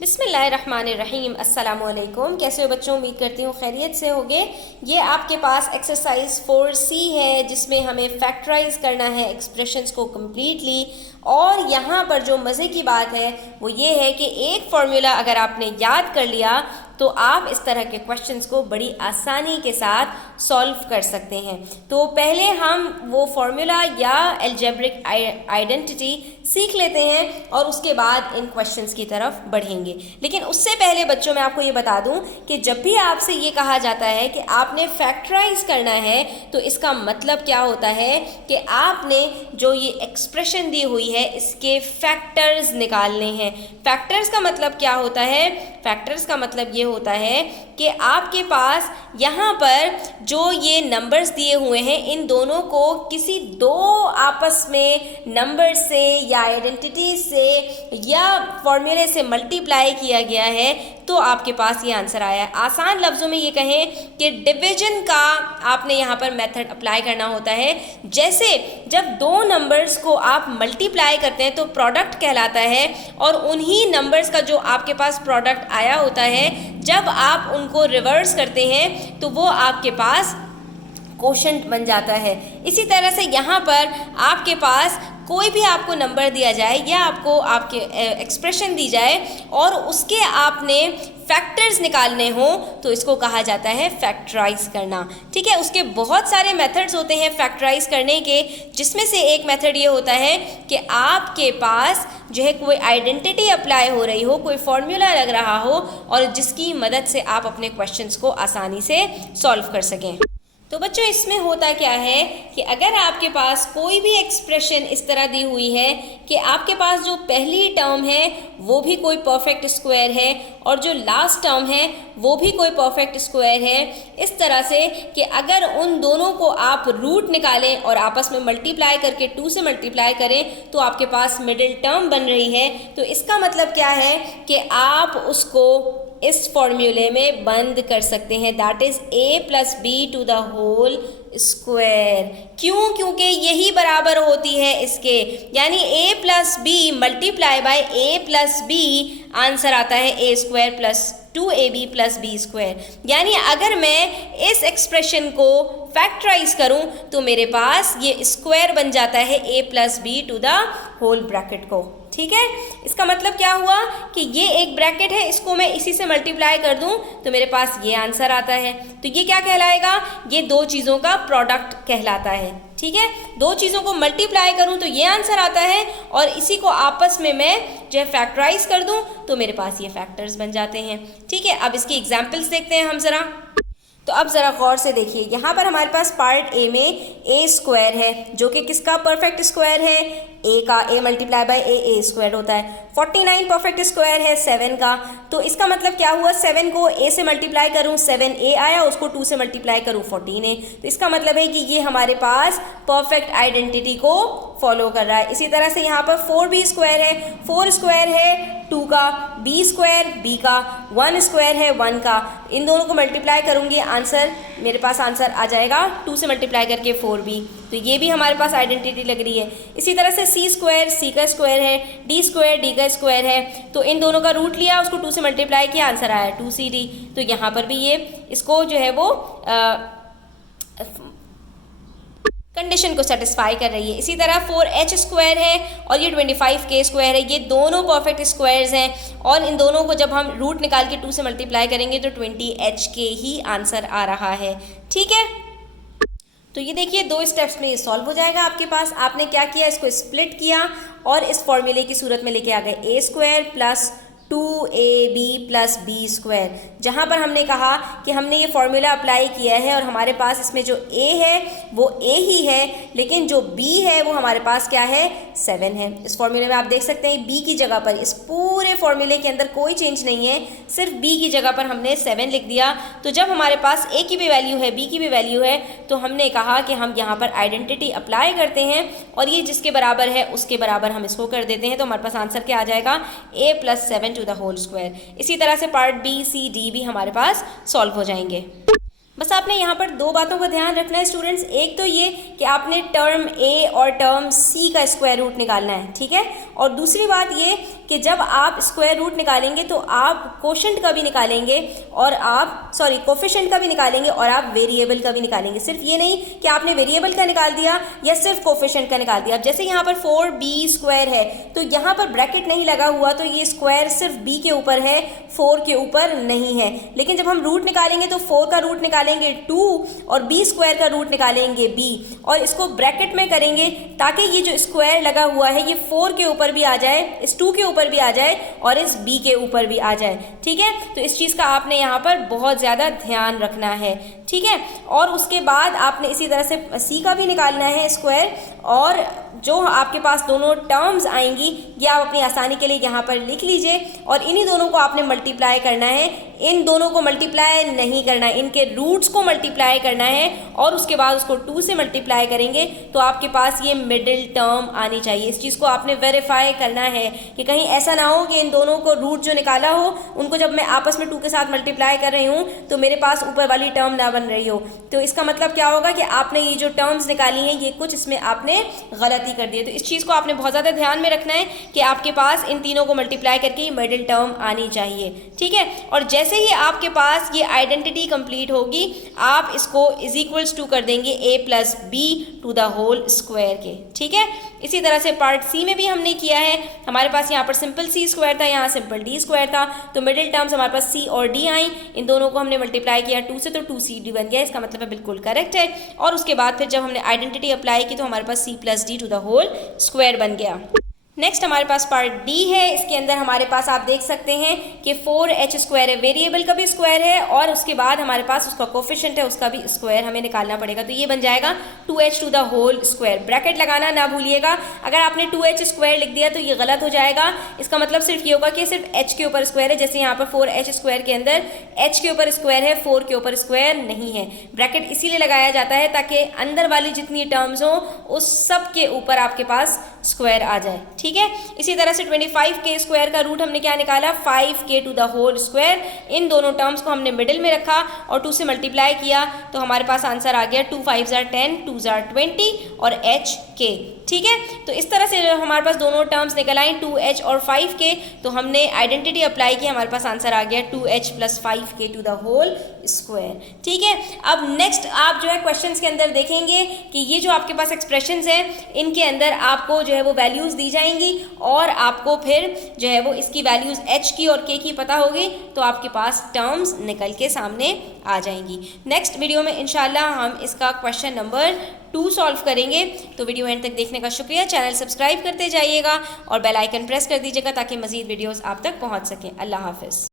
बिस्मिल्लाहिर्रहमानिर्रहीम। अस्सलाम वालेकुम। कैसे हो बच्चों? उम्मीद करती हूँ खैरियत से होगे। ये आपके पास एक्सरसाइज 4C है जिसमें हमें फैक्टराइज करना है एक्सप्रेशंस को कम्प्लीटली। और यहाँ पर जो मज़े की बात है वो ये है कि एक फार्मूला अगर आपने याद कर लिया तो आप इस तरह के क्वेश्चंस को बड़ी आसानी के साथ सॉल्व कर सकते हैं। तो पहले हम वो फार्मूला या अलजेब्रिक आइडेंटिटी सीख लेते हैं और उसके बाद इन क्वेश्चंस की तरफ बढ़ेंगे। लेकिन उससे पहले बच्चों मैं आपको ये बता दूं कि जब भी आपसे ये कहा जाता है कि आपने फैक्टराइज करना है तो इसका मतलब क्या होता है कि आपने जो ये एक्सप्रेशन दी हुई है इसके फैक्टर्स निकालने हैं। फैक्टर्स का मतलब क्या होता है? फैक्टर्स का मतलब ये होता है कि आपके पास यहाँ पर जो ये नंबर्स दिए हुए हैं इन दोनों को किसी दो आपस में नंबर से या आइडेंटिटी से या फॉर्मूले से मल्टीप्लाई किया गया है तो आपके पास ये आंसर आया है। आसान लफ्ज़ों में ये कहें कि डिवीजन का आपने यहाँ पर मेथड अप्लाई करना होता है। जैसे जब दो नंबर्स को आप मल्टीप्लाई करते हैं तो प्रोडक्ट कहलाता है और उन्हीं नंबर्स का जो आपके पास प्रोडक्ट आया होता है जब आप उनको रिवर्स करते हैं तो वो आपके पास कोशेंट बन जाता है। इसी तरह से यहाँ पर आपके पास कोई भी आपको नंबर दिया जाए या आपको आपके एक्सप्रेशन दी जाए और उसके आपने फैक्टर्स निकालने हो तो इसको कहा जाता है फैक्टराइज करना। ठीक है, उसके बहुत सारे मेथड्स होते हैं फैक्टराइज करने के, जिसमें से एक मेथड ये होता है कि आपके पास जो है कोई आइडेंटिटी अप्लाई हो रही हो, कोई फॉर्मूला लग रहा हो और जिसकी मदद से आप अपने क्वेश्चंस को आसानी से सॉल्व कर सकें। तो बच्चों इसमें होता क्या है कि अगर आपके पास कोई भी एक्सप्रेशन इस तरह दी हुई है कि आपके पास जो पहली टर्म है वो भी कोई परफेक्ट स्क्वायर है और जो लास्ट टर्म है वो भी कोई परफेक्ट स्क्वायर है, इस तरह से कि अगर उन दोनों को आप रूट निकालें और आपस में मल्टीप्लाई करके 2 से मल्टीप्लाई करें तो आपके पास मिडिल टर्म बन रही है। तो इसका मतलब क्या है कि आप उसको इस फॉर्मूले में बंद कर सकते हैं, दैट इज a+b² स्क्वायर। क्योंकि यही बराबर होती है इसके, यानी a+b multiply by a+b answer आता है a² + 2ab+b²। यानी अगर मैं इस एक्सप्रेशन को फैक्टराइज करूं तो मेरे पास ये स्क्वायर बन जाता है a+b² को। ठीक है, इसका मतलब क्या हुआ कि ये एक ब्रैकेट है, इसको मैं इसी से मल्टीप्लाई कर दूं तो मेरे पास ये आंसर आता है। तो ये क्या कहलाएगा? ये दो चीज़ों का प्रोडक्ट कहलाता है। ठीक है, दो चीज़ों को मल्टीप्लाई करूं तो ये आंसर आता है और इसी को आपस में मैं जो है फैक्टराइज कर दूं तो मेरे पास ये फैक्टर्स बन जाते हैं। ठीक है, अब इसकी एग्जाम्पल्स देखते हैं हम ज़रा। तो अब ज़रा गौर से देखिए, यहाँ पर हमारे पास पार्ट ए में a² है जो कि किसका परफेक्ट स्क्वायर है? a का। a मल्टीप्लाई बाय a² होता है। 49 परफेक्ट स्क्वायर है 7 का। तो इसका मतलब क्या हुआ? 7 को a से मल्टीप्लाई करूँ 7a आया, उसको 2 से मल्टीप्लाई करूँ 14a। तो इसका मतलब है कि ये हमारे पास परफेक्ट आइडेंटिटी को फॉलो कर रहा है। इसी तरह से यहाँ पर 4b² है, 4 स्क्वायर है 2 का, b² b का, 1 स्क्वायर है 1 का। इन दोनों को मल्टीप्लाई करूँगी आंसर मेरे पास आंसर आ जाएगा 2 से मल्टीप्लाई करके 4b। तो ये भी हमारे पास आइडेंटिटी लग रही है। इसी तरह से c² c का स्क्वायर है, d² d का स्क्वायर है। तो इन दोनों का रूट लिया, उसको 2 से मल्टीप्लाई किया, आंसर आया 2cd। तो यहाँ पर भी ये इसको जो है वो कंडीशन को सेटिस्फाई कर रही है। इसी तरह 4h² है और ये 25k² है। ये दोनों परफेक्ट स्क्वायर्स हैं और इन दोनों को जब हम रूट निकाल के 2 से मल्टीप्लाई करेंगे तो 20h ही आंसर आ रहा है। ठीक है, तो ये देखिए 2 स्टेप्स में ये सॉल्व हो जाएगा आपके पास। आपने क्या किया? इसको स्प्लिट किया और इस फॉर्मूले की सूरत में लेके आ गए a² + 2ab+b²। जहाँ पर हमने कहा कि हमने ये फॉर्मूला अप्लाई किया है और हमारे पास इसमें जो a है वो a ही है, लेकिन जो b है वो हमारे पास क्या है? 7 है। इस फॉर्मूले में आप देख सकते हैं b की जगह पर, इस पूरे फॉर्मूले के अंदर कोई चेंज नहीं है, सिर्फ b की जगह पर हमने 7 लिख दिया। तो जब हमारे पास a की भी वैल्यू है, b की भी वैल्यू है, तो हमने कहा कि हम यहाँ पर आइडेंटिटी अप्लाई करते हैं और ये जिसके बराबर है उसके बराबर हम इसको कर देते हैं। तो हमारे पास आंसर क्या आ जाएगा? a+7² इसी तरह से पार्ट बी सी डी भी हमारे पास सॉल्व हो जाएंगे। बस आपने यहाँ पर दो बातों का ध्यान रखना है स्टूडेंट्स। एक तो ये कि आपने टर्म ए और टर्म सी का स्क्वायर रूट निकालना है, ठीक है। और दूसरी बात ये कि जब आप स्क्वायर रूट निकालेंगे तो आप कोशेंट का भी निकालेंगे और आप कोफिशिएंट का भी निकालेंगे और आप वेरिएबल का भी निकालेंगे। सिर्फ ये नहीं कि आपने वेरिएबल का निकाल दिया या सिर्फ कोफिशिएंट का निकाल दिया। अब जैसे यहाँ पर 4b स्क्वायर है तो यहाँ पर ब्रैकेट नहीं लगा हुआ तो ये स्क्वायर सिर्फ b के ऊपर है, 4 के ऊपर नहीं है। लेकिन जब हम रूट निकालेंगे तो 4 का रूट निकालेंगे 2 और b स्क्वायर का रूट निकालेंगे b और इसको ब्रैकेट में करेंगे ताकि ये जो स्क्वायर लगा हुआ है ये 4 के ऊपर भी आ जाए, इस 2 के ऊपर भी आ जाए और इस b के ऊपर भी आ जाए, ठीक है। तो इस चीज़ का आपने यहाँ पर बहुत ज़्यादा ध्यान रखना है, ठीक है। और उसके बाद आपने इसी तरह से c का भी निकालना है स्क्वायर, और जो आपके पास दोनों टर्म्स आएंगी ये आप अपनी आसानी के लिए यहाँ पर लिख लीजिए और इन्हीं दोनों को आपने मल्टीप्लाई करना है। इन दोनों को मल्टीप्लाई नहीं करना है, इनके रूट्स को मल्टीप्लाई करना है और उसके बाद उसको 2 से मल्टीप्लाई करेंगे तो आपके पास ये मिडिल टर्म आनी चाहिए। इस चीज़ को आपने वेरीफाई करना है कि कहीं ऐसा ना हो कि इन दोनों को रूट जो निकाला हो उनको जब मैं आपस में 2 के साथ मल्टीप्लाई कर रही हूँ तो मेरे पास ऊपर वाली टर्म ना बन रही हो। तो इसका मतलब क्या होगा कि आपने ये जो टर्म्स निकाली हैं ये कुछ इसमें आपने गलती कर दी है। तो इस चीज़ को आपने बहुत ज़्यादा ध्यान में रखना है कि आपके पास इन तीनों को मल्टीप्लाई करके मिडिल टर्म आनी चाहिए, ठीक है। और जैसे ही आपके पास ये आइडेंटिटी कंप्लीट होगी आप इसको इज इक्वल्स टू कर देंगे a plus B to the whole square के, ठीक है। इसी तरह से पार्ट सी में भी हमने किया है। हमारे पास यहाँ पर सिंपल सी स्क्वायर था, यहाँ सिंपल डी स्क्वायर था, तो मिडिल टर्म्स हमारे पास सी और डी आई। इन दोनों को हमने मल्टीप्लाई किया 2 से तो 2cd बन गया, इसका मतलब है बिल्कुल करेक्ट है। और उसके बाद फिर जब हमने आइडेंटिटी अप्लाई की तो हमारे पास c plus D to the whole square बन गया। नेक्स्ट हमारे पास पार्ट डी है। इसके अंदर हमारे पास आप देख सकते हैं कि 4h स्क्वायर है, वेरिएबल का भी स्क्वायर है और उसके बाद हमारे पास उसका कोफिशिएंट है उसका भी स्क्वायर हमें निकालना पड़ेगा। तो ये बन जाएगा 2h to the whole square. Bracket लगाना ना भूलिएगा, अगर आपने 2h स्क्वायर लिख दिया तो ये गलत हो जाएगा। इसका मतलब सिर्फ ये होगा कि सिर्फ h के ऊपर स्क्वायर है, जैसे यहाँ पर 4h स्क्वायर के अंदर h के ऊपर स्क्वायर है, 4 के ऊपर स्क्वायर नहीं है। ब्रैकेट इसीलिए लगाया जाता है ताकि अंदर वाली जितनी टर्म्स हो उस सब के ऊपर आपके पास स्क्वायर आ जाए, ठीक है। इसी तरह से 25k स्क्वायर का रूट हमने क्या निकाला, 5k to the whole square. इन दोनों टर्म्स को हमने मिडिल में रखा और 2 से मल्टीप्लाई किया तो हमारे पास आंसर आ गया 2 5 ज़ा 10, 2 ज़ा 20 और hk, ठीक है। तो इस तरह से हमारे पास दोनों टर्म्स निकल आई 2h और 5k, तो हमने आइडेंटिटी अप्लाई की, हमारे पास आंसर आ गया 2h plus 5k to the whole square, ठीक है। अब नेक्स्ट आप जो है क्वेश्चंस के अंदर देखेंगे कि ये जो आपके पास एक्सप्रेशंस हैं इनके अंदर आपको जो है वो वैल्यूज़ दी जाएंगी और आपको फिर जो है वो इसकी वैल्यूज़ h की और k की पता होगी तो आपके पास टर्म्स निकल के सामने आ जाएंगी। नेक्स्ट वीडियो में इंशाल्लाह हम इसका क्वेश्चन नंबर 2 सॉल्व करेंगे। तो वीडियो एंड तक देखने का शुक्रिया। चैनल सब्सक्राइब करते जाइएगा और बेल आइकन प्रेस कर दीजिएगा ताकि मज़ीद वीडियोस आप तक पहुंच सकें। अल्लाह हाफ़िज़।